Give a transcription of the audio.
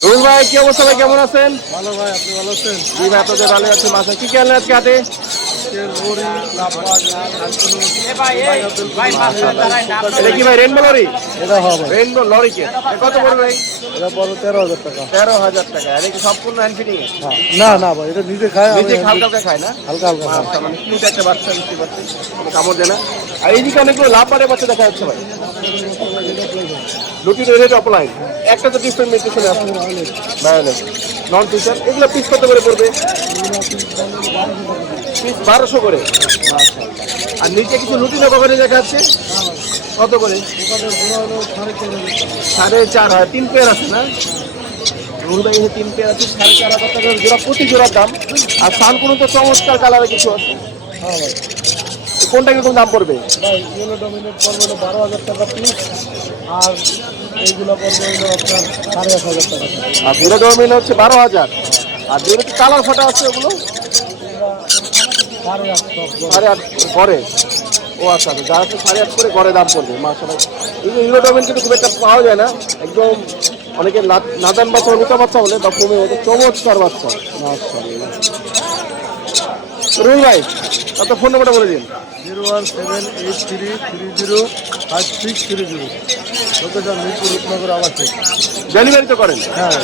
Rule ভাই কি অবস্থা ভাই? কেমন আছেন? ভালো ভাই আপনি ভালো আছেন? জি ভাই আপনাদের ভালো আছে মাথা কি কি আনলেন আজকে হাতে এটা কি ভাই রেনবো লরি এটা হবে। রেনবো লরি কে? কত পড়বে ভাই এটা পড়ো তেরো হাজার টাকা। তেরো হাজার টাকা। এটা কি সম্পূর্ণ হ্যান্ড ফিটিং। না না ভাই এটা নিজে খায় নিজে হালকা হালকা খায় না? হালকা হালকা মানে কিউট একটা বাচ্চা বুঝতে পারছি কামড় দেয় না। আর এইদিকে অনেকগুলো লাভ পারে বাচ্চা দেখা যাচ্ছে ভাই। দুটি রেড অফলাইন একটা তো ডিফারেন্ট মিউটেশন আছে ভায়োলেট নন টিচার এগুলো পিস কত করে পড়বে? পিস বারোশো করে। আর নিচে কিছু লুটি না কখনো দেখা যাচ্ছে কত করে? সাড়ে চার হয় তিন পেয়ার আছে না? রুল ভাই, এখানে তিন পেয়ার আছে। সাড়ে চার হাজার টাকা জোড়া, প্রতি জোড়ার দাম। আর সান কোনো তো চমৎকার কালারে কিছু আছে। হ্যাঁ কোনটা কীরকম দাম পড়বে? ভাই ইয়েলো ডমিনেট পড়বে হলো বারো হাজার টাকা পিস আর এইগুলো পড়বে হলো আপনার সাড়ে এক হাজার টাকা আর দুটো হচ্ছে বারো হাজার। আর দুটো কালার ফাটা আছে ওগুলো? সাড়ে আট সাড়ে আট করে ও আচ্ছা আচ্ছা যারা সাড়ে আট করে ঘরে দাম পড়বে মাসালা এই যে কিন্তু খুব একটা পাওয়া যায় না। একদম অনেকে নাদান বাচ্চা মোটা বাচ্চা হলে বা কমে হলে চমৎকার বাচ্চা। মাসাল্লাহ রুল ভাই আপনার ফোন নম্বরটা বলে দিন। Zero one seven eight three three zero five six three zero. Location Mirpur Rupnagar আবার ডেলিভারি তো করেন। হ্যাঁ